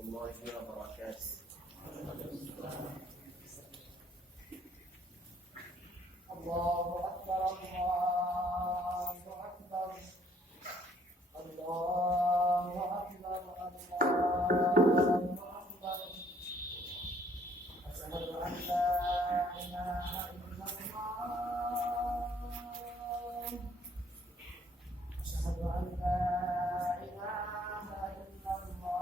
الله وبركاته. الله أكبر الله أكبر الله أكبر الله أكبر أشهد أن لا إله إلا الله أشهد أن لا إله إلا الله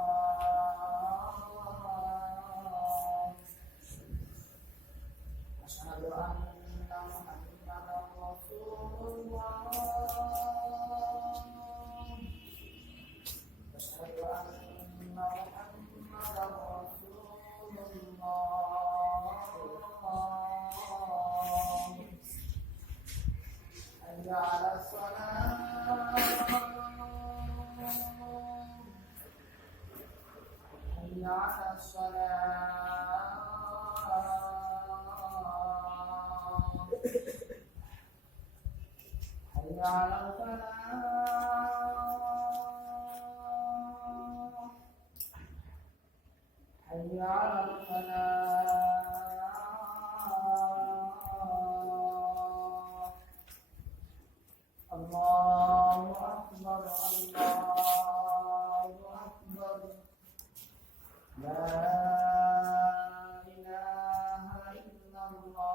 أشهد أن محمدا رسول الله أشهد أن محمدا رسول الله حي على الصلاة حي على الصلاة حي على الفلاح حي على الفلاح الله أكبر الله أكبر لا إله إلا الله.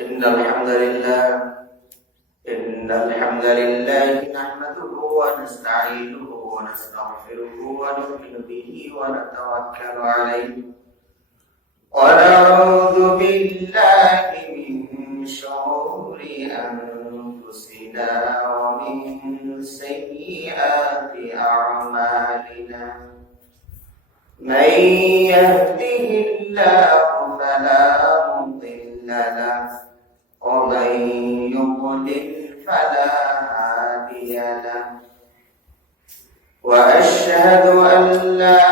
إن الحمد لله نحمده ونستعينه ونستغفره ونؤمن به ونتوكل عليه ونعوذ بالله من شرور أنفسنا ومن سيئات أعمالنا من يهده الله فلا مضل له ومن يضلل فلا هادي له وأشهد أن لا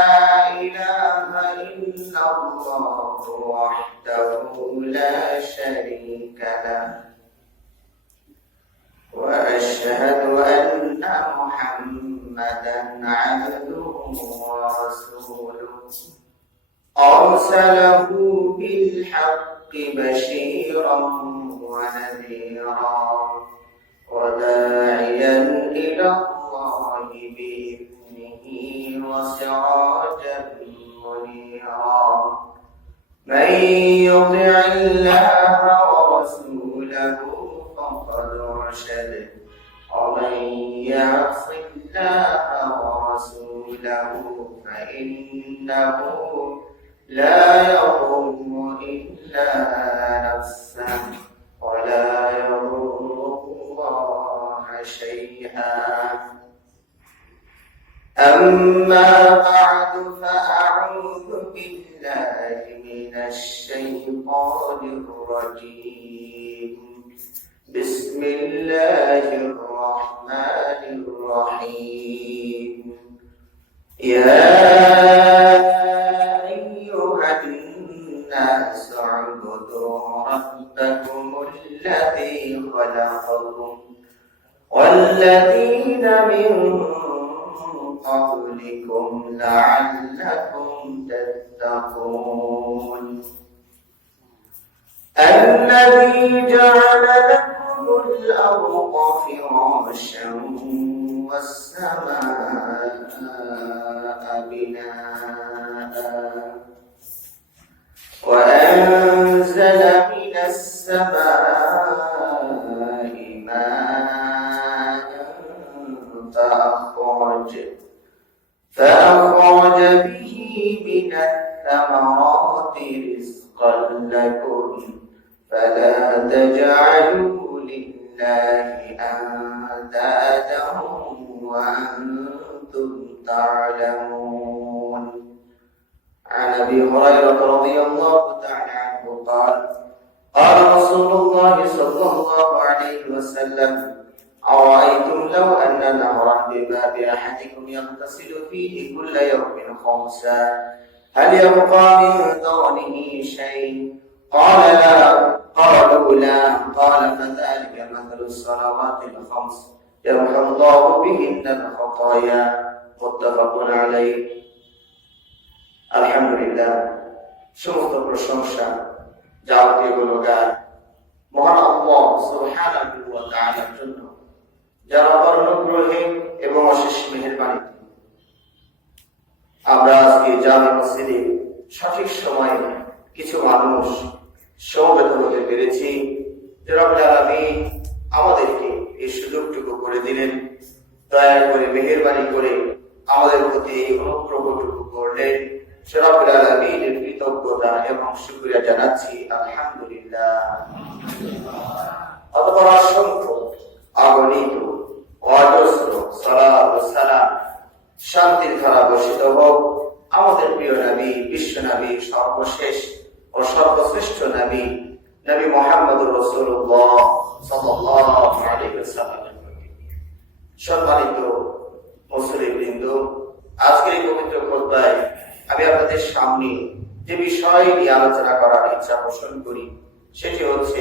إله إلا الله وحده لا شريك له وأشهد أن محمدا عبده ورسوله أرسله بالحق بشيرا ونذيرا وداعيا إلى الله بإذنه وسراجا منيرا من يطع الله ورسوله فقد رشد ومن يعص الله ورسوله فإنه لا يضر إلا نفسه ولا يضر الله شيئا. أما بعد فأعوذ بالله من الشيطان الرجيم. بسم الله الرحمن الرحيم. يا أيها الناس اعبدوا ربكم الذي خلقكم والذين من قبلكم لعلكم تتقون. الذي جعل لكم الأرض فراشا والسماء بناء وأنزل من السماء ماء فأخرج به من الثمرات رزقا لكم فلا تجعلوا لله أندادا أبدا وأنتم تعلمون. عن أبي هريرة رضي الله تعالى عنه قال قال رسول الله صلى الله عليه وسلم أرأيتم لو أن نهرا بباب أحدكم يغتسل فيه كل يوم خمسا هل يبقى من دونه شيء؟ قال لا. قالوا لا. قال فذلك مثل الصلوات الخمس يمحو الله بهن الخطايا. متفق عليه. আলহামদুলিল্লাহ, সমস্ত প্রশংসা যাবতীয় গুণগান মহান আল্লাহ সুবহানাহু ওয়া তাআলার জন্য, যার অনুগ্রহে এবং অশেষ মেহেরবানিতে আমরা আজকে জামে মসজিদে সঠিক সময়ে কিছু মানুষ সমবেত হতে পেরেছি। রব্বুল আলামিন আমাদেরকে এই সুযোগটুকু করে দিলেন, দয়া করে মেহেরবানি করে আমাদের প্রতি এই অনুগ্রহটুকু করলেন। রব্বুল আলামিনের কৃতজ্ঞতা এবং শুকরিয়া জানাচ্ছি, আলহামদুলিল্লাহ। অতঃপর অসংখ্য অগণিত অজস্র সালাত ও সালাম শান্তির ধারা বর্ষিত হোক আমাদের প্রিয় নবী, বিশ্ব নবী, সর্বশেষ ও সর্বশ্রেষ্ঠ নবী নবী মুহাম্মদুর রাসূলুল্লাহ সাল্লাল্লাহু আলাইহি ওয়াসাল্লামের প্রতি। সম্মানিত মুসলিমবৃন্দ, আজকের এই পবিত্র খুতবায় আমি আপনাদের সামনে যে বিষয় নিয়ে আলোচনা করার ইচ্ছা পোষণ করি সেটি হচ্ছে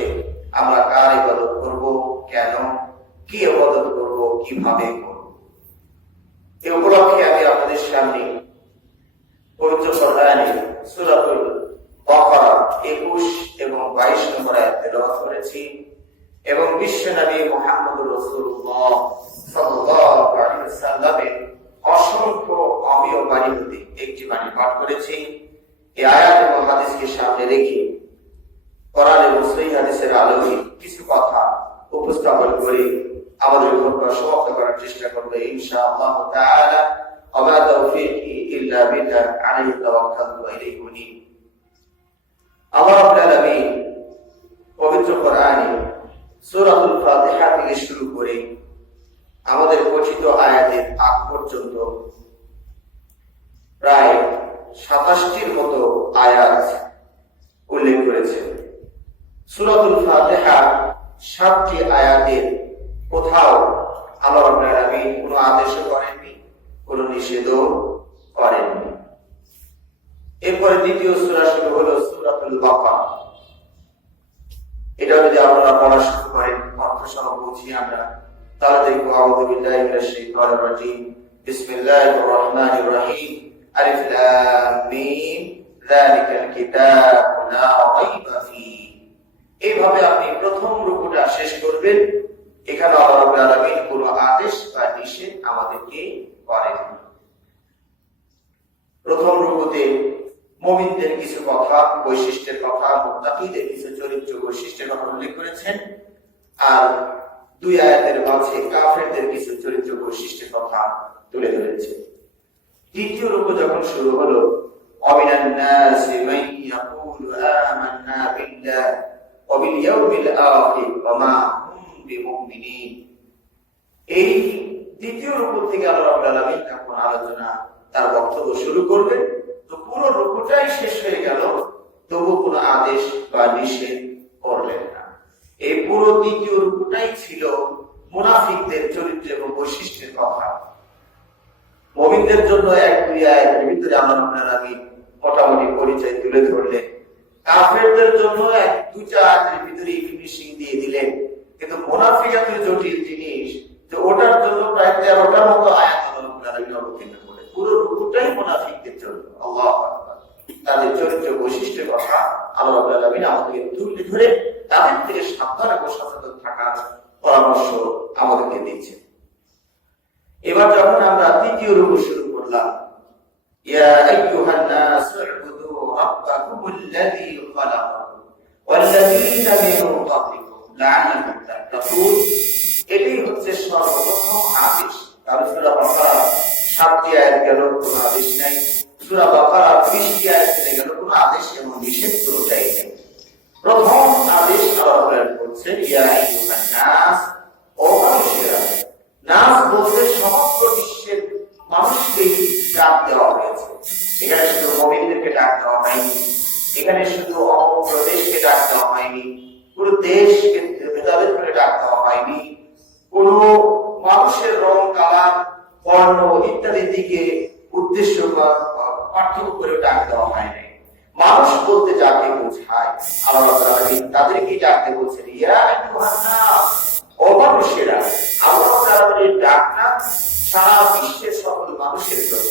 আমরা কার ইবাদত করব, কেন, কি ইবাদত করব, কিভাবে করব। এই উপলক্ষে আমি আপনাদের সামনে পবিত্র কোরআনে সূরাতুল বাকারা 21 এবং 22 নম্বর আয়াত তেলাওয়াত করেছি এবং বিশ্ব নবী মুহাম্মদুর রাসূলুল্লাহ সাল্লাল্লাহু আলাইহি ওয়াসাল্লামের অসংখ্য অমীয় বাণী হতে একটি বাণী পাঠ করেছি। এই আয়াত এবং হাদিসকে সামনে রেখে কোরআন এবং সহিহ হাদিসের আলোকে কিছু কথা উপস্থাপন করে আমাদের খুতবা সমাপ্ত করার চেষ্টা করবে ইনশাআল্লাহ তাআলা। ওয়া তাওফীকি ইল্লা বিল্লাহ, আলাইহি তাওয়াক্কালতু ওয়া ইলাইহি উনীব। আল্লাহ রাব্বুল আলামিন পবিত্র কোরআনে সূরাতুল ফাতিহা থেকে শুরু করে আমাদের পরিচিত আয়াতের আগ পর্যন্ত প্রায় 27টির মতো আয়াত উল্লেখ করেছেন। সূরাতুল ফাতিহা 7টি আয়াতের কোথাও আল্লাহ রাব্বুল আলামিন কোনো আদেশও করেননি, কোনো নিষেধও করেননি। এরপরে দ্বিতীয় সূরা শুরু হলো সূরাতুল বাকারা। এটা যদি আপনারা পড়া শুরু করেন, অর্থ সহ বুঝি আমরা, তাহলে দেখবো আউযু বিল্লাহি মিনাশ শাইতানির রাজীম, বিসমিল্লাহির রহমানির রহিম, আলিফ লাম মিম, যালিকাল কিতাবু লা রাইবা ফীহি। এইভাবে আপনি প্রথম রুকুটা শেষ করবেন। এখানে আল্লাহ রাব্বুল আলামিন কোনো আদেশ বা নিষেধ আমাদেরকে করেন। প্রথম রুকুতে মুমিনদের কিছু কথা, বৈশিষ্ট্যের কথা, মুত্তাকিদের কিছু চরিত্র বৈশিষ্ট্যের কথা উল্লেখ করেছেন, আর দুই আয়াতের মাঝে কাফেরদের কিছু চরিত্র বৈশিষ্ট্যের কথা তুলে ধরেছেন। দ্বিতীয় রুকু যখন শুরু হলো, ওয়ামিনান নাসি মান ইয়াকুলু আমান্না বিল্লাহি ওয়া বিল ইয়াউমিল আখির ওয়া মা হুম বিমুমিনিন। এই দ্বিতীয় রুকু থেকে আল্লাহ রাব্বুল আলামিন যখন আলোচনা তার বক্তব্য শুরু করবেন, তো পুরো রুকুটাই শেষ হয়ে গেল, তবু কোনো আদেশ বা নিষেধ করলেন না। এই পুরো দ্বিতীয় রুকুটাই ছিল মুনাফিকদের চরিত্র এবং বৈশিষ্ট্যের কথা। মুমিনদের জন্য এক দুই আয়াতের ভিতরে আল্লাহ রাব্বুল আলামিন মোটামুটি পরিচয় তুলে ধরলেন, কাফেরদের জন্য এক দুইটা আয়াতের ভিতরে ফিনিশিং দিয়ে দিলেন। কিন্তু মুনাফিক এত জটিল জিনিস যে ওটার জন্য প্রায় 13টার মতো আয়াত আল্লাহ রাব্বুল আলামিন অবতীর্ণ করলেন। পুরো রুকুটাই মুনাফিকদের জন্য। আল্লাহু আকবার। তাদের চরিত্র বৈশিষ্ট্যের কথা আল্লাহ রাব্বুল আলামিন আমাদেরকে তুলে ধরে তাদের থেকে সাবধান এবং সচেতন থাকার পরামর্শ আমাদেরকে দিয়েছেন। এবার যখন আমরা তৃতীয় রুকু শুরু করলাম, ইয়া আইয়ুহান নাস উবুদু রাব্বাকুমুল্লাযী খালাকাকুম ওয়াল্লাযীনা মিন ক্বাবলিকুম লাআল্লাকুম তাত্তাকুন। এটাই হচ্ছে সর্বপ্রথম আদেশ। তাহলে সূরা বাকারা 7টি আয়াত গেল, কোনো আদেশ নাই। সূরা বাকারা 20টি আয়াত গেল, কোনো আদেশ এবং নিষেধ কোনোটাই নেই। প্রথম আদেশ আল্লাহ করছেন, ইয়া আইয়ুহান নাস, ও মানুষেরা। নাস মানুষের রং, কালার, বর্ণ ইত্যাদির দিকে উদ্দেশ্য বা পার্থক্য করে ডাক দেওয়া হয় নাই। মানুষ বলতে যাকে বোঝায় আল্লাহ রাব্বুল আলামিন তাদেরকে ডাকতে বলছেন, ইয়া আইয়ুহান নাস, ও মানুষেরা। আল্লাহ রাব্বুল আলামিনের ডাকটা সারা বিশ্বের সকল মানুষের জন্য।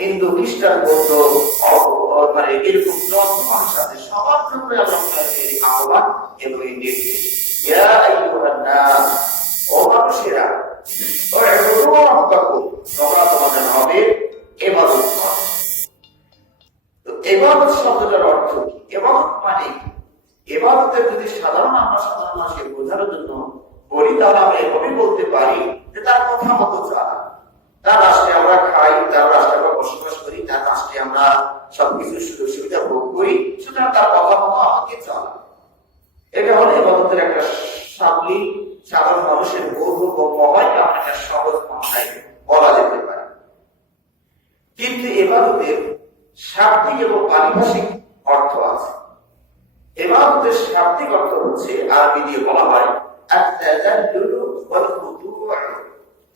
হিন্দু, খ্রিস্টান, বৌদ্ধ, মানে এরকম যত মানুষ আছে সবার জন্য আল্লাহ রাব্বুল আলামিনের আহ্বান এবং এই নির্দেশ, ইয়া আইয়ুহান নাস, ও মানুষেরা, উ'বুদু রাব্বাকুম, তোমরা তোমাদের রবের ইবাদত করো। তো ইবাদত শব্দটার অর্থ কি? ইবাদত মানে কি? ইবাদতের যদি সাধারণ মানুষকে বোঝানোর জন্য বলি, তাহলে আমরা এভাবে বলতে পারি যে তার কথা মতো চলা। তার রাষ্ট্রে আমরা খাই, তার রাষ্ট্রে আমরা বসবাস করি, তার রাষ্ট্রে আমরা সবকিছু সুযোগ সুবিধা ভোগ করি, সুতরাং তার কথা মতো আমাকে চলা। এটা হলো ইবাদতের একটা সাবলীল, সাধারণ মানুষের বোধগম্য হয়, একটা সহজ ভাষায় বলা যেতে পারে। কিন্তু ইবাদতের শাব্দিক এবং পারিভাষিক অর্থ আছে। ইবাদতের শাব্দিক অর্থ হচ্ছে, আরবি দিয়ে বলা হয় আত-তাযাল্লুলু ওয়াল খুদু'উ,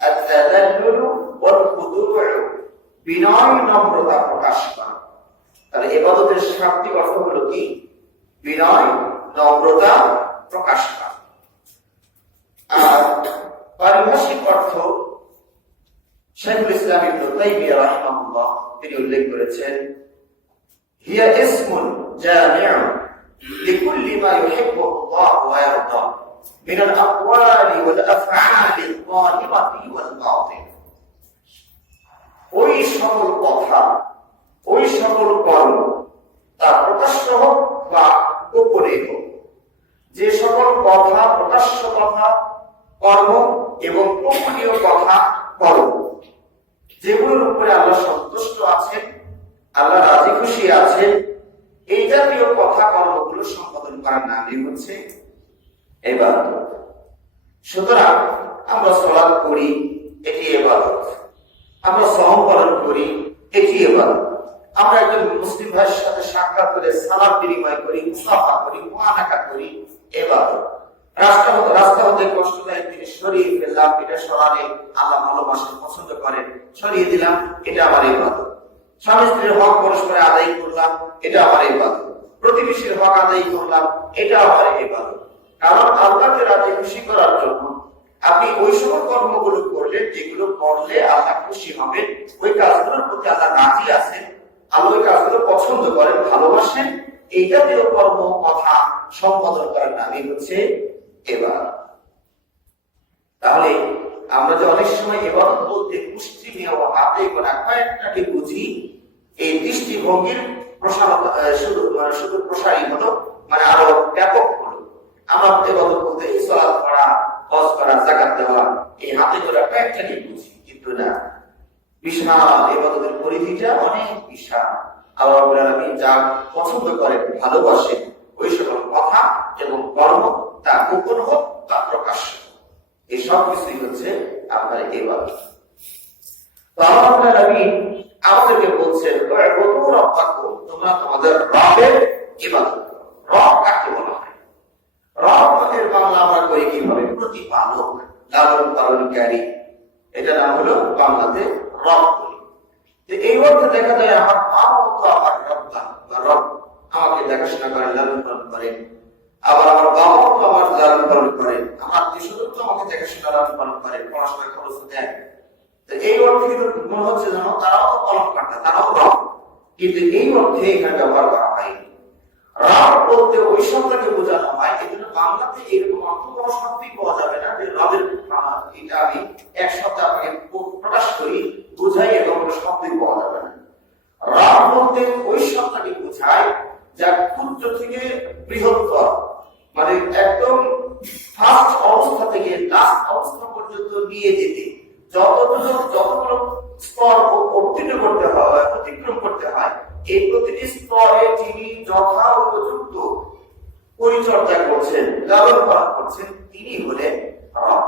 আত-তাযাল্লুলু ওয়াল খুদু'উ, বিনয় নম্রতা প্রকাশ করা। তাহলে ইবাদতের শাব্দিক অর্থ হলো কি? বিনয় নম্রতা প্রকাশ করা। আর পারিভাষিক অর্থ শাইখুল ইসলাম ইবনে তাইমিয়া রাহিমাহুল্লাহ তিনি উল্লেখ করেছেন, হিয়া ইসমুন জামিউ লিকুল্লি মা ইউহিব্বুল্লাহু ওয়া ইয়ারদা মিনাল আকওয়ালি ওয়াল আফআলিল যাহিরাতি ওয়াল বাতিন। ওই সকল কথা, ওই সকল কর্ম, তা প্রকাশ্য হোক বা গোপনে হোক, যে সকল কথা, প্রকাশ্য কথা, কর্ম এবং গোপনীয় কথা, কর্ম, যেগুলোর উপরে আল্লাহ সন্তুষ্ট আছেন, আল্লাহ রাজি খুশি আছেন, এই জাতীয় কথা কর্মগুলো সম্পাদন করার নামই হচ্ছে ইবাদত। সুতরাং আমরা সালাত করি, এটি ইবাদত। আমরা সাওম পালন করি, এটি ইবাদত। আমরা একজন মুসলিম ভাইয়ের সাথে সাক্ষাৎ করে সালাম বিনিময় করি, মুসাফা করি, মুআনাকা করি, ইবাদত। রাস্তা হতে কষ্ট দেয়, তিনি সরিয়ে ফেললাম, এটা সরালে আল্লাহ ভালোবাসেন, পছন্দ করেন, সরিয়ে দিলাম, এটা আমার ইবাদত। স্বামী স্ত্রীর হক পরস্পরে আদায় করলাম, এটা আমার ইবাদত। প্রতিবেশীর হক আদায় করলাম, এটা আমার ইবাদত। কারণ আল্লাহকে রাজি খুশি করার জন্য আপনি ওই সকল কর্মগুলো করলেন যেগুলো করলে আল্লাহ খুশি হবেন, ওই কাজগুলোর প্রতি আল্লাহ রাজি আছেন, আল্লাহ ওই কাজগুলো পছন্দ করেন, ভালোবাসেন। এই জাতীয় কর্ম, কথা সম্পাদন করার নামই হচ্ছে ইবাদত। তাহলে আমরা যে অনেক সময় ইবাদত বলতে মুষ্টিমেয় ও হাতে গোনা কয়েকটাকে বুঝি, এই দৃষ্টিভঙ্গির শুধু প্রসারী হলো, মানে আরো ব্যাপক হলো। আমরা ইবাদত বলতে সালাত পড়া, হজ করা, যাকাত দেওয়া, এই হাতে গোনা কয়েকটাকে বুঝি, কিন্তু না, বিশাল ইবাদতের পরিধিটা অনেক বিশাল। আল্লাহ রাব্বুল আলামিন যা পছন্দ করেন, ভালোবাসেন, ওই সকল কথা এবং কর্ম, তা গোপন হোক বা প্রকাশ্য, এই সব কিছুই হচ্ছে আপনার ইবাদত। তো আল্লাহ রাব্বুল আলামিন আমাদেরকে বলছেন, উ'বুদু রাব্বাকুম, তোমরা তোমাদের রবের ইবাদত করো। রব কাকে বলা হয়? রব এর বাংলা আমরা করি কিভাবে? প্রতিপালক, লালন পালনকারী, এটা নাম হলো বাংলাতে রব বলি। এই অর্থে দেখা যায় আমার মা তো আমার রব্বা বা রব, আমাকে দেখাশোনা করেন, লালন পালন করেন। আবার আমার বাবাও তো আমার লালন পালন করেন, আমার আত্মীয়স্বজন তো আমাকে দেখাশোনা লালন পালন করেন, পড়াশোনার খরচ দেন। তো এই অর্থে কিন্তু মনে হচ্ছে যেন তারাও তো পালন কর্তা, তারাও রব, কিন্তু এই অর্থে এখানে ব্যবহার করা হয়নি। রব বলতে ওই শব্দকে বোঝানো হয়, এই জন্য বাংলাতে এরকম অর্থ কোনো শব্দই পাওয়া যাবে না যে রবের, এটা আমি এক শব্দ আপনাকে প্রকাশ করি, বুঝাই, এবং কোনো শব্দই পাওয়া যাবে না। রব বলতে ওই শব্দকে বোঝায় যা ক্ষুদ্র থেকে বৃহত্তর, মানে একদম ফার্স্ট অবস্থা থেকে লাস্ট অবস্থা পর্যন্ত নিয়ে যেতে যতগুলো স্তর অতিক্রম করতে হয়, এই প্রতিটি স্তরে যিনি যথা উপযুক্ত পরিচর্যা করছেন, লালন পালন করছেন, তিনি হলেন রব।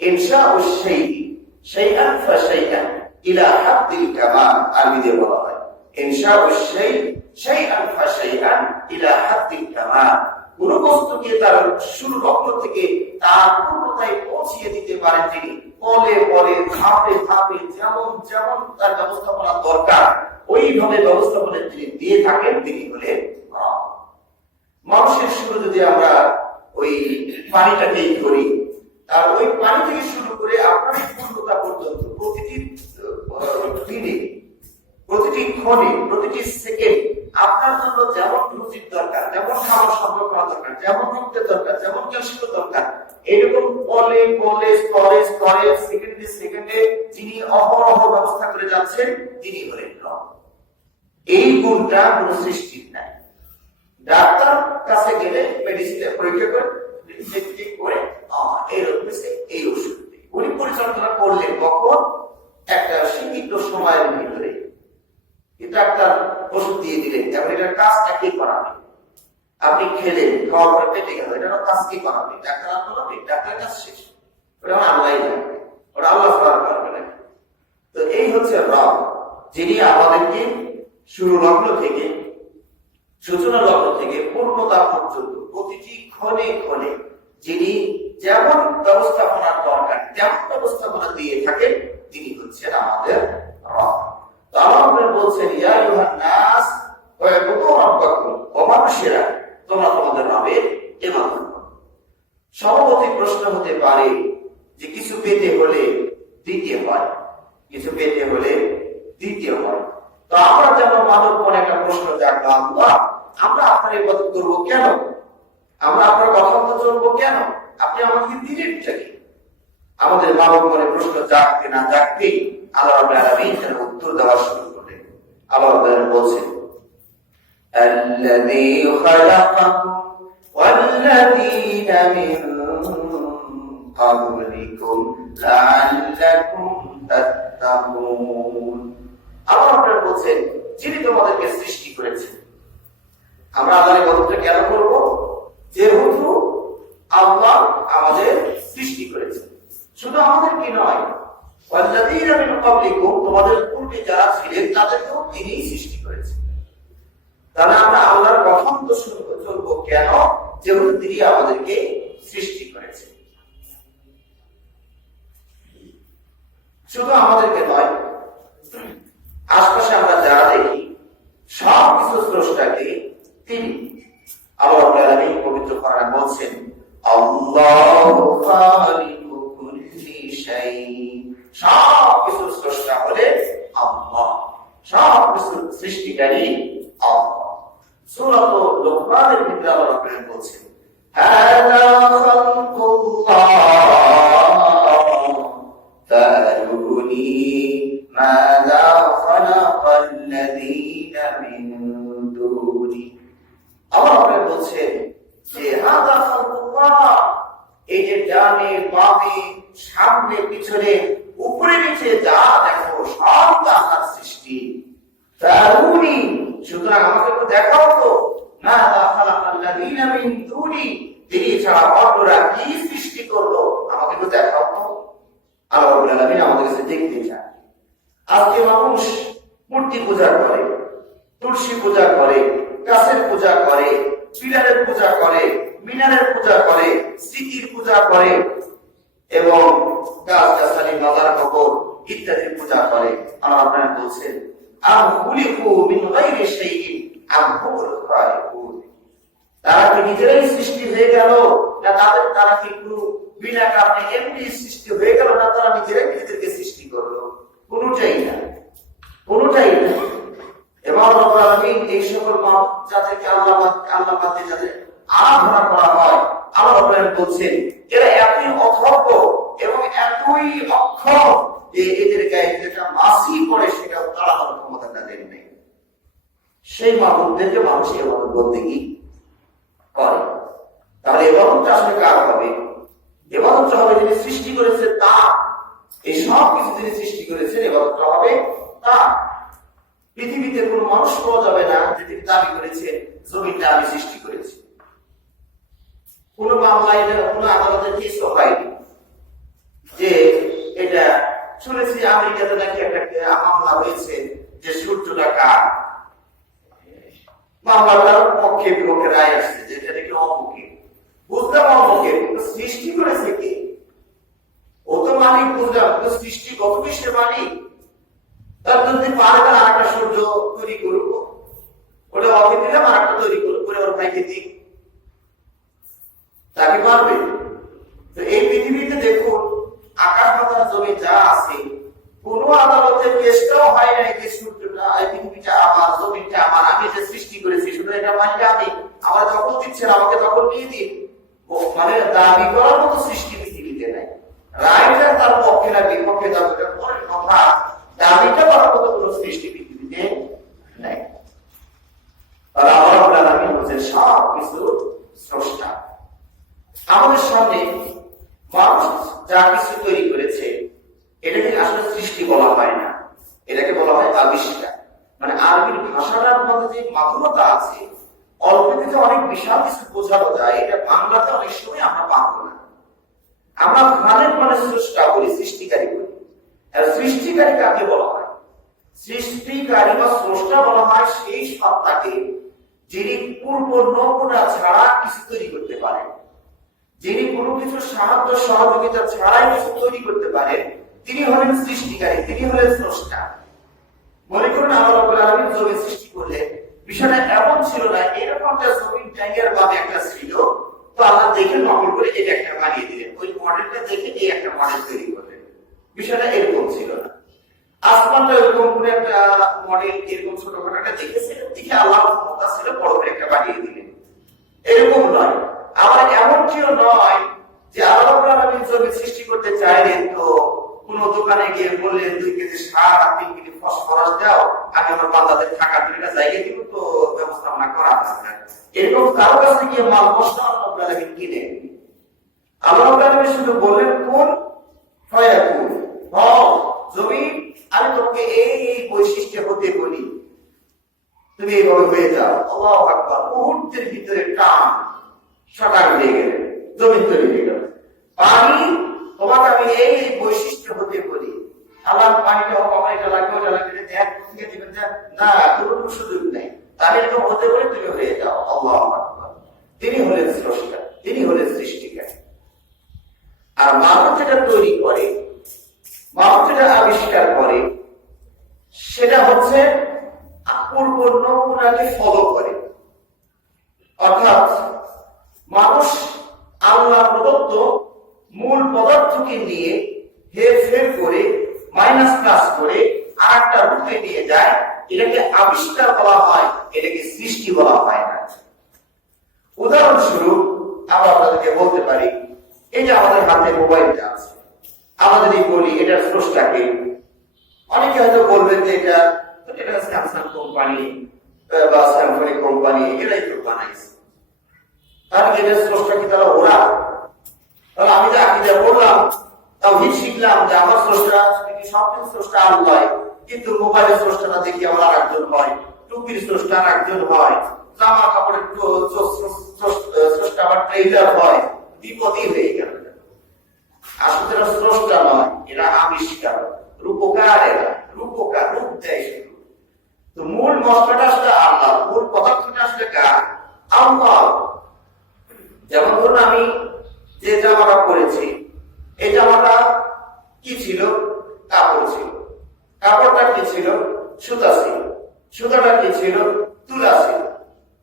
ইনশাউ শাইআন ফাশাইআন ইলা হাদ্দিল কামাল, আরবিতে বলা হয় ইনশাউ শাইআন ফাশাইআন ইলা হাদ্দিল কামাল। কোন বস্তুকে তার শুরু লগ্ন থেকে তার পূর্ণতায় পৌঁছিয়ে দিতে পারেন তিনি। পলে পলে ধাপে ধাপে যেমন যেমন তার ব্যবস্থাপনা দরকার ওইভাবে ব্যবস্থাপনা তিনি দিয়ে থাকেন, তিনি হলেন রব। মানুষের শুরু যদি আমরা ওই পানিটাকেই ধরি, আর ওই পানি থেকে শুরু করে আপনার এই পূর্ণতা পর্যন্ত প্রতিটি দিনে, প্রতিটি ক্ষণে, প্রতিটি সেকেন্ড আপনার জন্য যেমন রুচির দরকার, যেমন খাবার সংগ্রহ করা দরকার, যেমন রক্তের দরকার, যেমন ক্যালসিয়াম দরকার, এরকম পলে পলে স্তরে স্তরে সেকেন্ডে সেকেন্ডে যিনি অহরহ ব্যবস্থা করে যাচ্ছেন তিনি হলেন রব। এই গুণটা কোন সৃষ্টির নাই। ডাক্তার কাছে গেলে মেডিসিনের পরীক্ষা করে এইরকম এই ওষুধ উনি পরিচালনা করলেন কখন? একটা সীমিত সময়ের ভিতরে ডাক্তার ওষুধ দিয়ে দিলেন, এখন এটার কাজ একই করাবে। আপনি খেলেন, খাওয়ার পরে পেটে গেল, এটার কাজ কি করাবে? ডাক্তার আপনার ডাক্তারের কাজ শেষ, ওটা আল্লাহ লাগবে, ওটা আল্লাহ ছাড়া করবে না। তো এই হচ্ছে রব, যিনি আমাদেরকে শুরু লগ্ন থেকে, সূচনা লগ্ন থেকে পূর্ণতা পর্যন্ত প্রতিটি ক্ষণে ক্ষণে যিনি যেমন ব্যবস্থাপনার দরকার তেমন ব্যবস্থাপনা দিয়ে থাকেন, তিনি হচ্ছেন আমাদের রব। তো আল্লাহ বলছেন, ইয়া আইয়ুহান নাস ওয়া'বুদু রাব্বাকুম, ও মানুষেরা তোমরা তোমাদের রবের ইবাদত করো। সভাপতি প্রশ্ন হতে পারে যে কিছু পেতে হলে দিতে হয়, কিছু পেতে হলে দিতে হয়। তো আমরা যেমন মানব মনে একটা প্রশ্ন জাগলো, আল্লাহ আমরা আপনার ইবাদত করবো কেন? আমরা আপনার কথা মতো চলবো কেন? আপনি আমাকে দিলেনটা কি? আমাদের মানব মনে প্রশ্ন জাগতে না জাগতেই আল্লাহ রাব্বুল আলামিন তার উত্তর দেওয়া শুরু করলেন। আল্লাহ রাব্বুল বলছেন, আল্লাযী খালাকাকুম ওয়াল্লাযীনা মিন ক্বাবলিকুম লাআল্লাকুম তাত্তাকুন। আল্লাহ রাব্বুল বলছেন, যিনি তোমাদেরকে সৃষ্টি করেছেন। আমরা আল্লাহর ইবাদতটা কেন করব? যেহেতু আল্লাহ আমাদের সৃষ্টি করেছেন। শুধু আমাদের কি নয়, ওয়াল্লাযীনা মিন ক্বাবলিকুম, তোমাদের পূর্বে যারা ছিলেন তাদেরকেও তিনিই সৃষ্টি করেছেন। তাহলে আমরা আল্লাহর কথা মতো চলবো কেন? যেহেতু তিনি আমাদেরকে সৃষ্টি করেছেন। শুধু আমাদেরকে নয়, আশপাশে আমরা যারা দেখি সব কিছু স্রষ্টাকে তিনি। আল্লাহ রাব্বুল আলামিন পবিত্র কোরআনে বলছেন, আল্লাহু খালিকু কুল্লি শাই, সব কিছু স্রষ্টা হলেন আল্লাহ, সব কিছু সৃষ্টিকারী আল্লাহ। সূরা লুকমানের ভিতরে আল্লাহ রাব্বুল আলামিন বলছেন, হাযা খালকুল্লাহ ফাআরুনি মাযা খালাকাল্লাযীনা মিন দুনি। আল্লাহ বলছেন যে হাযা খালকুল্লাহ, এই যে ডানে বামে সামনে পিছনে উপরে নিচে যা দেখো সব আল্লাহর সৃষ্টি। ফাআরুনি, সুতরাং আমাকে একটু দেখাও তো, মাযা খালাকাল্লাযীনা মিন দুনি, তিনি ছাড়া অন্যরা কি সৃষ্টি করলো আমাকে একটু দেখাও তো। আল্লাহ রাব্বুল আলামিন আমাদের কাছে দেখতে চান। আজকে মানুষ মূর্তি পূজা করে, তুলসী পূজা করে, গাছের পূজা করে, পিলারের পূজা করে, মিনারের পূজা করে, স্মৃতির পূজা করে এবং গাছ গাছালি মাজার কবর ইত্যাদির পূজা করে। আল্লাহ আপনারা বলছেন, আম খুলিকু মিন গায়রি শাইইন আম হুমুল খালিকুন, তারা কি নিজেরাই সৃষ্টি হয়ে গেল, না তারা কি কোনো বিনা কারণে এমনি সৃষ্টি হয়ে গেল, না তারা নিজেরাই নিজেদেরকে সৃষ্টি করলো? কোনোটাই না, কোনোটাই না। এবং আল্লাহ রাব্বুল আলামিন এই সকল মানব জাতিকে আল্লাহ বাদ দিয়ে যাদের আরাধনা করা হয়, আল্লাহ রাব্বুল আলামিন বলছেন এরা এতই অথর্ব এবং এতই অক্ষম যে এদের গায়ে যেটা মাসি পড়ে সেটা তাড়ানোর ক্ষমতা তাদের নেই। সেই মানবদেরকে মানুষ ইবাদত বন্দেগী করে। তাহলে ইবাদতটা আসলে কার হবে? ইবাদতটা হবে যিনি সৃষ্টি করেছে তার। এই সব কিছু যিনি সৃষ্টি করেছেন ইবাদতটা হবে তার। পৃথিবীতে কোন মানুষ পাওয়া যাবে না যে তিনি দাবি করেছেন জমিটা আমি সৃষ্টি করেছি। কোন মামলায় কোন আদালতে কেস হয়নি যে এটা, শুনেছি আমেরিকাতে নাকি একটা মামলা হয়েছে যে সূর্যটা কার, মামলাটার পক্ষে বিপক্ষে রায় আসছে যে এটা নাকি অমুকে, বুঝলাম অমুকে, সৃষ্টি করেছে কে? ও তো মালিক, বুঝলাম, তো সৃষ্টি কত বিশ্বের মালিক। তার যদি পারে তার আর একটা সূর্য তৈরি করুক, ওটা ওকে দিলাম, আর একটা তৈরি করুক, করে ওর ভাইকে দিক, তাকে পারবে? তো এই পৃথিবীতে দেখুন, আকাশ পাতাল জমি যা আছে, কোন আদালতের কেসটাও হয় না যে সূর্যটা, এই পৃথিবীটা আমার, জমিটা আমার, আমি যে সৃষ্টি করেছি, শুধু এটা মানি আমি, আমার দখল দিচ্ছেন, আমাকে দখল নিয়ে দিন, মানে দাবি করার মতো সৃষ্টি পৃথিবীতে নাই। রায়টা তার পক্ষে না বিপক্ষে দাবিটা পরের কথা, দাবিটা করার মতো কোন সৃষ্টি পৃথিবীতে নাই। আর আল্লাহ আলামিন হচ্ছেন সব কিছু স্রষ্টা। আমাদের সামনে মানুষ যা কিছু তৈরি করেছে, এটাকে আসলে সৃষ্টি বলা হয় না, এটাকে বলা হয় আবিষ্কার। মানে আরবির ভাষাটার মধ্যে যে মাধুরতা আছে, অল্পতে অনেক বিশাল কিছু বোঝানো যায়, এটা বাংলাতে অনেক সময় আমরা পাবো না। আমরা খানের মানে স্রষ্টা বলি, সৃষ্টিকারী বলি। আর সৃষ্টিকারী কাকে বলা হয়? সৃষ্টিকারী বা স্রষ্টা বলা হয় সেই সত্তাকে যিনি পূর্ব নমুনা ছাড়া কিছু তৈরি করতে পারেন, যিনি কোনো কিছু সাহায্য সহযোগিতা ছাড়াই কিছু তৈরি করতে পারেন, তিনি হলেন সৃষ্টিকারী, তিনি হলেন স্রষ্টা। মনে করুন আল্লাহ রাব্বুল আলামিন জমি সৃষ্টি করলেন, বিষয়টা এমন ছিল না এরকম একটা জমির ট্যাঙ্কের বাদে একটা ছিল, তো আল্লাহ দেখে নকল করে এটা একটা বানিয়ে দিলেন, ওই মডেলটা দেখে এই একটা মডেল তৈরি করলেন। বিষয়টা এরকম ছিল না। আসমানটা এরকম করে একটা মডেল, এরকম ছোটখাটো একটা দেখেছিলেন, দেখে আল্লাহর ক্ষমতা ছিল, বড় করে একটা বানিয়ে দিলেন, এরকম নয়। আবার এমন কেউ নয় যে আল্লাহ রাব্বুল আলামিন জমি সৃষ্টি করতে চাইলেন, তো কোন দোকানে গিয়ে বললেন 2 কেজি সার আর 3 কেজি ফসফরাস দাও, আমি আমার বান্দাদের থাকার দুইটা জায়গা দিব, তো ব্যবস্থাপনা করা আছে। এরকম কারো কাছে গিয়ে মাল মশলা আল্লাহ রাব্বুল আলামিন কিনে আল্লাহ রাব্বুল আলামিন শুধু বললেন কোন ফায়াকুন, হও জমি, আমি তোমাকে এই বৈশিষ্ট্য হতে বলি, তুমি এইভাবে হয়ে যাও। আল্লাহু আকবার। মুহূর্তের ভিতরে টান সাকার হয়ে গেলে জমি তৈরি হয়ে গেল। পানি, তোমাকে আমি এই বৈশিষ্ট্য হতে বলি। আল্লাহ পানিটা কমা, এটা লাগবে, ওটা লাগবে, দেখ থেকে দিবেন না, কোনো সুযোগ নেই, তাহলে এরকম হতে বলে তুমি হয়ে যাও। আল্লাহু আকবার। তিনি হলেন স্রষ্টা, তিনি হলেন সৃষ্টিকারী। আর মানুষ যেটা তৈরি করে, মানুষ যেটা আবিষ্কার করে, সেটা হচ্ছে পূর্ব নমুনাকে ফলো করে। অর্থাৎ মানুষ আল্লাহ প্রদত্ত মূল পদার্থকে নিয়ে হেরফের করে, মাইনাস প্লাস করে আর একটা রূপে নিয়ে যায়, এটাকে আবিষ্কার বলা হয়, এটাকে সৃষ্টি বলা হয় না। উদাহরণস্বরূপ আমরা আপনাদেরকে বলতে পারি, এই যে আমাদের হাতে মোবাইলটা আছে, আমরা যদি বলি এটার স্রষ্টাকে, অনেকে হয়তো বলবেন যে এটা স্যামসাং কোম্পানি বা স্যামসাং কোম্পানি, এরাই তো বানাইছে, তাহলে এটার স্রষ্টা কি তারা ওরা? তাহলে আমি যে আকীদা বললাম, তাওহীদ শিখলাম যে আমার স্রষ্টা সবকিছু স্রষ্টা আল্লাহ, কিন্তু মোবাইলের স্রষ্টাটা দেখি আমার আরেকজন হয়, টুপির স্রষ্টা আরেকজন হয়, জামা কাপড়ের স্রষ্টা আবার ট্রেইলার হয়, বিপদই হয়ে গেল। আসলে এরা স্রষ্টা নয়, এরা আবিষ্কার, রূপকার, এরা রূপকার, রূপ দেয় শুধু। তো মূল মশলাটা আসলে আল্লাহ, মূল পদার্থটা আসলে কার? আল্লাহ। যেমন ধরুন আমি যে জামাটা পরেছি, এই জামাটা কি ছিল? কাপড় ছিল। কাপড়টা কি ছিল? সুতা ছিল। সুতাটা কি ছিল? তুলা ছিল।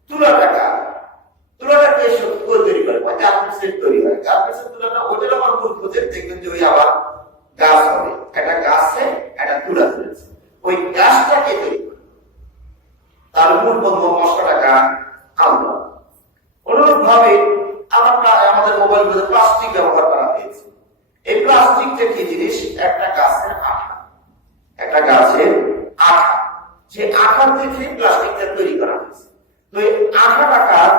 তুলাটা কার? তুলাটা কে তৈরি করে? গার্মেন্টসের তৈরি হয়। গার্মেন্টসের তুলাটা ওইটার আবার মূল প্রজেক্ট, দেখবেন যে ওই আবার গাছ হবে, একটা গাছে একটা তুলা তুলেছে, ওই গাছটাকে তৈরি করে, তার মূল বন্ধ মশলাটা কার? আল্লাহ। অনুরূপ ভাবে আমাদের মোবাইল গুলোতে প্লাস্টিক ব্যবহার করা হয়েছে। এই প্লাস্টিকটা কি জিনিস? একটা গাছের আঠা, একটা গাছের আঠা, সেই আঠা থেকে প্লাস্টিকটা তৈরি করা হয়েছে। তো এই আঠাটা কার?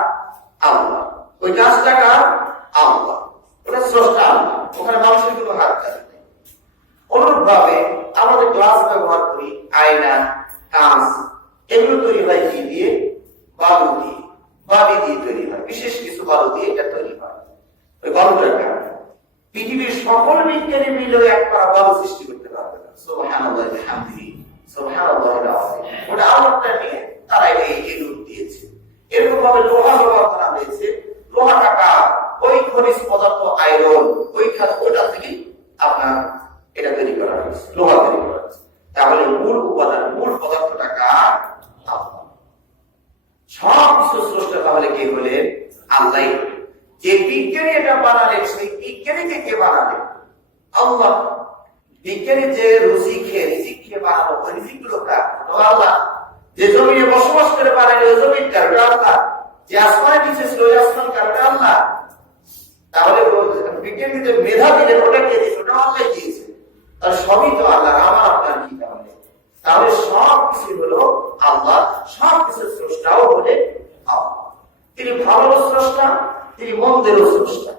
আল্লাহ। ওই গাছটা কার? আল্লাহ। ওটা স্রষ্টা আল্লাহ, ওখানে মানুষের কোনো হাত কাজ নেই। অনুরূপ ভাবে আমাদের গ্লাস ব্যবহার করি, আয়না, কাঁচ, এগুলো তৈরি হয় কি দিয়ে? বালু দিয়ে, বালি দিয়ে তৈরি হয়, বিশেষ কিছু বালু দিয়ে এটা তৈরি হয়। ওই বালুটার কারণে পৃথিবীর সকল বিজ্ঞানী মিলেও এক পারা বালু সৃষ্টি করতে পারবে না। সুবহানাল্লাহি ওয়া বিহামদিহি, সুবহানাল্লাহিল আযীম। ওটা আল্লাহটা নিয়ে তারা এই রূপ দিয়েছে। এরকম ভাবে লোহা ব্যবহার করা হয়েছে। লোহা টাকা ওই খনিজ পদার্থ আয়রন ওইটা থেকে আপনার এটা তৈরি করা হয়েছে, লোহা তৈরি করা হয়েছে। তাহলে মূল উপাদান মূল পদার্থটা কার? আল্লাহ। সব কিছু স্রষ্টা তাহলে কে হলেন? আল্লাহ। যে বিজ্ঞানী এটা বানালেন সেই বিজ্ঞানীকে কে বানালেন? আল্লাহ। বিজ্ঞানী যে রিজিক খেয়ে বানালো ওই রিজিক গুলো কার? আল্লাহ। যে জমিনে বসবাস করে বানালো ওই জমির কার? আল্লাহ। যে আসমানে নিচে ছিল ওই আসমান কার? আল্লাহ। তাহলে বিজ্ঞানী যে মেধা দিলেন ওটা কে দিয়েছে? ওটা আল্লাহ দিয়েছে। তাহলে সবই তো আল্লাহ, আমার আপনার কি? তাহলে সব কিছু হলো আল্লাহ, সব কিছু স্রষ্টাও হলে আল্লাহ। তিনি ভালো স্রষ্টা, তিনি মন্দেরও স্রষ্টা।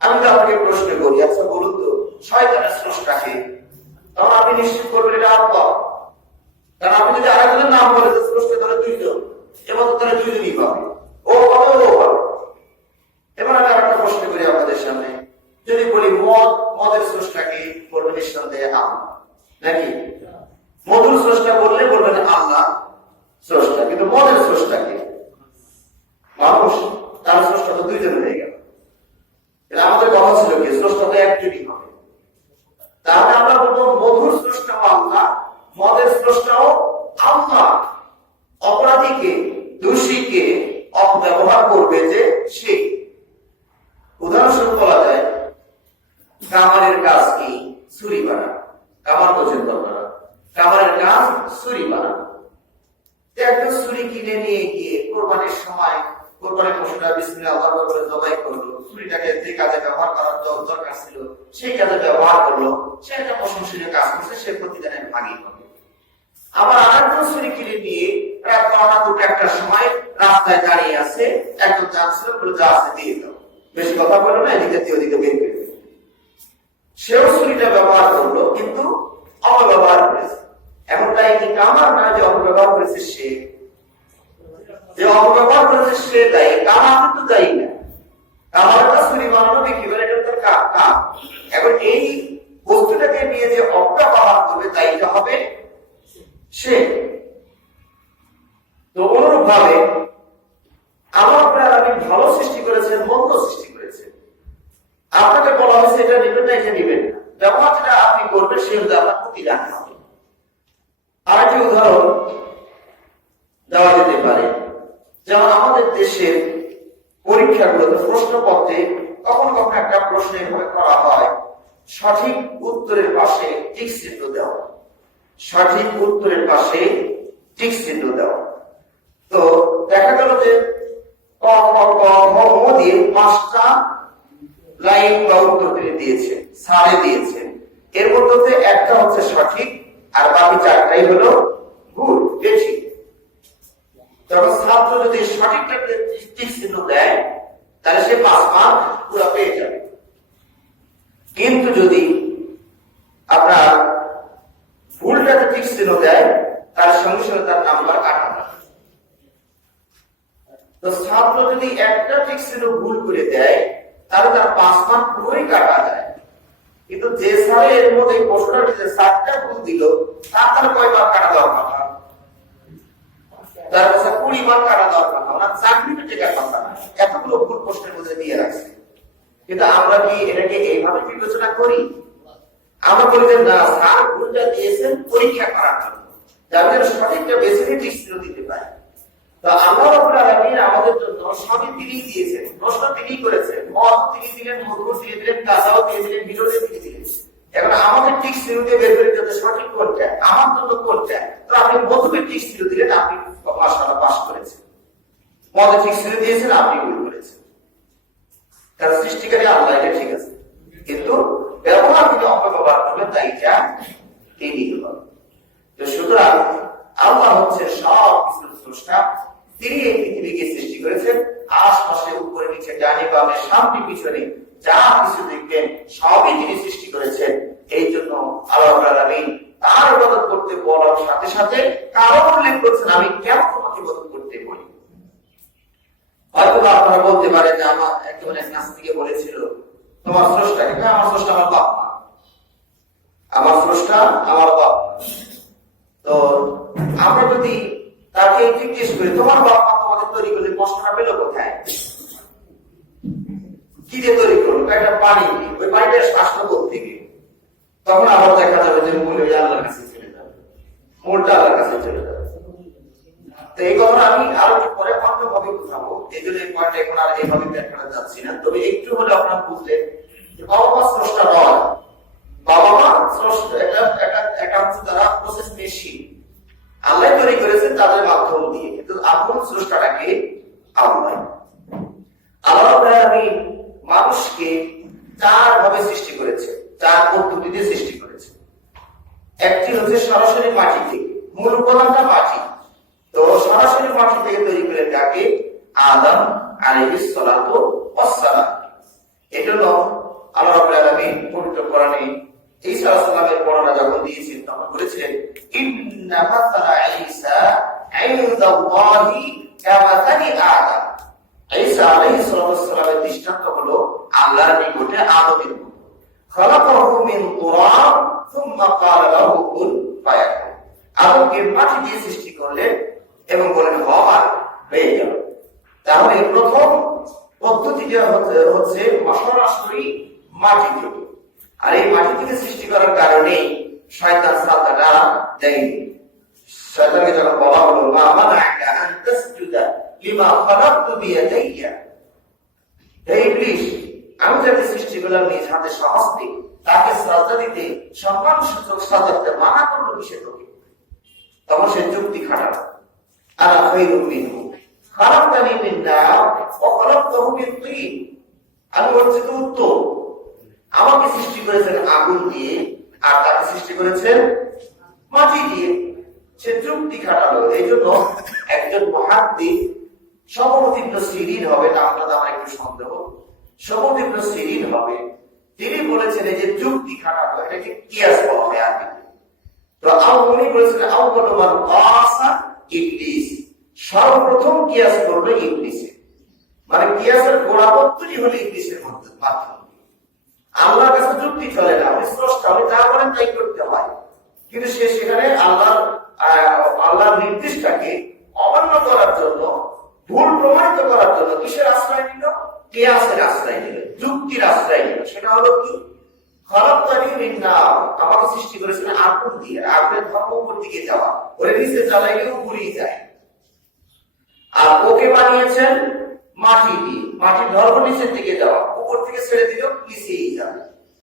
আমি তো আপনাকে প্রশ্ন করি, আচ্ছা বলুন তো শয়তানের স্রষ্টাকে? তখন আপনি নিশ্চিত করবেন এটা আল্লাহ। কারণ আপনি যদি আরেকজনের নাম বলেন স্রষ্টা তাহলে দুইজন, এবং তারা দুইজনই পাবে, ও পাবে ও পাবে। এবার আমি আরেকটা প্রশ্ন করি আপনাদের সামনে, যদি বলি মদের স্রষ্টাকে, বলবেন নিঃসন্দেহে আল্লাহ নাকি? মধুর স্রষ্টা বললে বলবেন আল্লাহ স্রষ্টা, কিন্তু মদের স্রষ্টাকে মানুষ, তার স্রষ্টা তো দুইজন হয়ে গেল। আমাদের কথা ছিল কি স্রষ্টা তো একজনই হবে। তাহলে আমরা বলবো মধুর স্রষ্টাও আল্লাহ, মদের স্রষ্টাও আল্লাহ। অপরাধীকে, দোষীকে অপব্যবহার করবে যে সে। উদাহরণস্বরূপ বলা যায় কামারের কাজ কি? ছুরি বানা। কামার বোঝেন আপনারা? কামারের কাজ ছুরি বানা। একটা ছুরি কিনে নিয়ে গিয়ে কোরবানির সময় কোরবানির পশুটা বিসমিল্লাহ আল্লাহু বলে জবাই করলো, ছুরিটাকে যে কাজে ব্যবহার করার দরকার ছিল সেই কাজে ব্যবহার করলো, সে একটা প্রশংসনীয় কাজ করছে, সে প্রতিদিনের ভাগী হবে। আবার আরেকজন ছুরি কিনে নিয়ে রাত 9টা 2টা 1টার সময় রাস্তায় দাঁড়িয়ে আছে, একজন যাচ্ছিল, বলে যা আছে দিয়ে দাও, বেশি কথা বললো না, এদিকে দিয়ে ওদিকে বের করে দিল। সেও ছুরিটা ব্যবহার করলো কিন্তু অপব্যবহার করেছে। এখন তাই কি কামার না যে অপব্যবহার করেছে সে? যে অপব্যবহার করেছে সে দায়ী, কামার কিন্তু দায়ী না। কামারটা ছুরি বানানো বিক্রি করে, এটা তার কাম। এখন এই বস্তুটাকে নিয়ে যে অপব্যবহার করবে দায়ীটা হবে সে। তো অনুরূপ ভাবে আমার আপনি ভালো সৃষ্টি করেছেন, মন্দ সৃষ্টি করেছেন। আপনাকে বলা হয়েছে এটা নেবেন না, এটা নেবেন না, ব্যবহার যেটা আপনি করবেন সে হলে আপনার ক্ষতি রাখতে হবে। আরেকটি উদাহরণ দেওয়া যেতে পারে, যেমন আমাদের দেশের পরীক্ষাগুলোতে প্রশ্নপত্রে কখনো কখনো একটা প্রশ্ন এভাবে করা হয়, সঠিক উত্তরের পাশে টিক চিহ্ন দেওয়া। সঠিক উত্তরের পাশে টিক চিহ্ন দেওয়া। তো দেখা গেল যে ক খ গ ঘ ঙ দিয়ে 5টা লাইন বা উত্তর তিনি দিয়েছেন, সারে দিয়েছেন। এর মধ্যে একটা হচ্ছে সঠিক আর বাকি 4টাই হলো ভুল, বেশি। যখন ছাত্র যদি সঠিকটাকে টিক চিহ্ন দেয় তাহলে সে 5 মার্ক পুরো পেয়ে যাবে। কিন্তু যদি আপনার ভুলটাকে টিক চিহ্ন দেয় তার সঙ্গে সঙ্গে তার নাম্বার কাটা হবে। তো ছাত্র যদি একটা টিক চিহ্ন ভুল করে দেয় তাহলে তার 5 মার্ক পুরোই কাটা যায়। কিন্তু যে স্যার এর মধ্যে প্রশ্নটা 7টা ভুল দিল তার কয় মার্ক কাটা দেওয়ার কথা? তার কাছে 20 মার্ক কাটা দেওয়ার কথা। ওনার চাকরিটা টেকার কথা না, এতগুলো ভুল প্রশ্নের মধ্যে দিয়ে রাখছে। কিন্তু আমরা কি এটাকে এইভাবে বিবেচনা করি? আমরা বলি যে না, স্যার ভুলটা দিয়েছেন পরীক্ষা করার জন্য, যাতে সঠিকটা বেছে নিয়ে টিক চিহ্ন দিতে পারে। তো আল্লাহ রাব্বুল আলামিন আমাদের জন্য সবই তিনি দিয়েছেন, প্রশ্ন তিনি করেছেন, মত তিনি দিলেন, মধু তিনি দিলেন, কাঁচাও তিনি দিলেন, বিরোধী তিনি দিলেন। এখন আমাদের টিক চিহ্ন দিয়ে বের করে দিতে সঠিক কোনটা, আমার জন্য কোনটা। তো আপনি মধুকে টিক চিহ্ন দিলেন, আপনি মাশাআল্লাহ পাস করেছেন। মধু টিক চিহ্ন দিয়েছেন, আপনি ভুল করেছেন। কারণ সৃষ্টিকারী আল্লাহ, এটা ঠিক আছে, কিন্তু ব্যবহার তিনি অপব্যবহার করবেন, তাই এটা তিনি হবেন। তো সুতরাং আল্লাহ হচ্ছে সব কিছুর স্রষ্টা। তিনি এই পৃথিবীকে সৃষ্টি করেছেন। আশপাশে, উপরে, নিচে, ডানে বামে, সামনে পিছনে যা কিছু দেখবেন সবই তিনি সৃষ্টি করেছেন। এই জন্য আল্লাহ রাব্বুল আলামিন তার ইবাদত করতে বলার সাথে সাথে কারণ উল্লেখ করছেন, আমি কেন তোমাকে ইবাদত করতে বলি। হয়তো আপনারা বলতে পারেন যে আমার একেবারে নাস্তিকে বলেছিল তোমার স্রষ্টা কে? আমার স্রষ্টা আমার বাপ মা, আমার স্রষ্টা আমার বাপ। তো আমরা যদি তাকে জিজ্ঞেস করে তোমার বাবা মা তোমাকে তৈরি করলে কষ্টটা পেল কোথায়? কি দিয়ে তৈরি করলো? একটা পানি দিয়ে। ওই পানিটা শ্বাসটা থেকে তখন আবার দেখা যাবে যে মূল ওই আল্লাহর কাছে চলে যাবে, মূলটা আল্লাহর কাছে চলে যাবে। তো এই কথা আমি আরো পরে অন্যভাবে বুঝাবো, এই জন্য এই পয়েন্ট এখন আর এইভাবে ব্যাখ্যা যাচ্ছি না। তবে একটু হলে আপনারা বুঝলেন যে বাবা মা স্রষ্টা নয়, বাবা মা স্রষ্টা একটা হচ্ছে তারা প্রসেস মেশিন, আল্লাহ তৈরি করেছেন তাদের মাধ্যম দিয়ে, কিন্তু আপন স্রষ্টাটাকে আল্লাহ। আল্লাহ মানুষকে চার ভাবে সৃষ্টি করেছে, চার পদ্ধতিতে সৃষ্টি করেছে। একটি হচ্ছে সরাসরি মাটি থেকে, মূল উপাদানটা মাটি, তো সরাসরি মাটি থেকে তৈরি করে তাকে আদম আলাইহিস সালাতু ওয়াস সালাম। এজন্য আল্লাহ রাব্বুল আলামিন পবিত্র কোরআনে ঈসা আলাইহিস সালামের বর্ণনা যখন দিয়েছেন তখন বলেছেন ইন্না মাসালা ঈসা ইনদাল্লাহি কামাসালি আদম। ঈসা আলাইহিস সালামের দৃষ্টান্ত হলো আল্লাহর নিকটে আদমের মতো। খালাকাহু মিন তুরাব সুম্মা ক্বালা লাহু কুন ফায়াকুন। আদমকে মাটি দিয়ে সৃষ্টি করলেন এবং বলেন হওয়া হয়ে গেল। তাহলে প্রথম পদ্ধতিটা হচ্ছে সরাসরি মাটি থেকে। আর এই মাটি থেকে সৃষ্টি করার কারণে শয়তান সাজদাটা দেয়নি। শয়তানকে যখন বলা হলো মা মানাআকা আন তাসজুদা লিমা খালাকতু বিয়াদাইয়া, হে ইবলিস, আমি যাকে সৃষ্টি করলাম নিজ হাতে স্বহস্তে, তাকে সাজদা দিতে সম্মানসূচক সাজদা দিতে মানা করলো কিসের তোকে? তখন সে যুক্তি খাটাল, আনা খায়রুম মিনহু খালাকতানি মিন নার ওয়া খালাকতাহু মিন তিন। আমি হচ্ছে উত্তম, আমাকে সৃষ্টি করেছেন আগুন দিয়ে আর তাকে সৃষ্টি করেছেন মাটি দিয়ে। সে যুক্তি খাটালো। এই জন্য একজন মুহাদ্দিস সম্ভবত ইবনে সিরিন হবে, নামটা তো আমার একটু সন্দেহ, সম্ভবত ইবনে সিরিন হবে, তিনি বলেছেন এই যে যুক্তি খাটালো এটাকে কিয়াস বলা হয় আরবিতে। তো উনি বলেছেন আউয়ালু মান কাসা ইবলিস, সর্বপ্রথম কিয়াস করলো ইবলিসে, মানে কিয়াসের গোড়াপত্তরই হলো ইবলিসের মাধ্যমে। আল্লাহর কাছে যুক্তি চলে না, উনি স্রষ্টা, উনি যা বলেন তাই করতে হয়, কিন্তু সে সেখানে আল্লাহর নির্দেশটাকে অমান্য করার জন্য, ভুল প্রমাণিত করার জন্য কিসের আশ্রয় নিল? কিয়াসের আশ্রয় নিল, যুক্তির আশ্রয় নিল। সেটা হলো কি? খালাকতানি মিন নার, আমাকে সৃষ্টি করেছেন আগুন দিয়ে। আগুনের ধর্ম উপর দিকে যাওয়া, ওরে নিচে জ্বালাইলেও পুড়িয়ে যায়। আর ওকে বানিয়েছেন মাটি দিয়ে, মাটির ধর্ম নিচের দিকে যাওয়া, উপর থেকে ছেড়ে দিলেও নিচেই যাবে।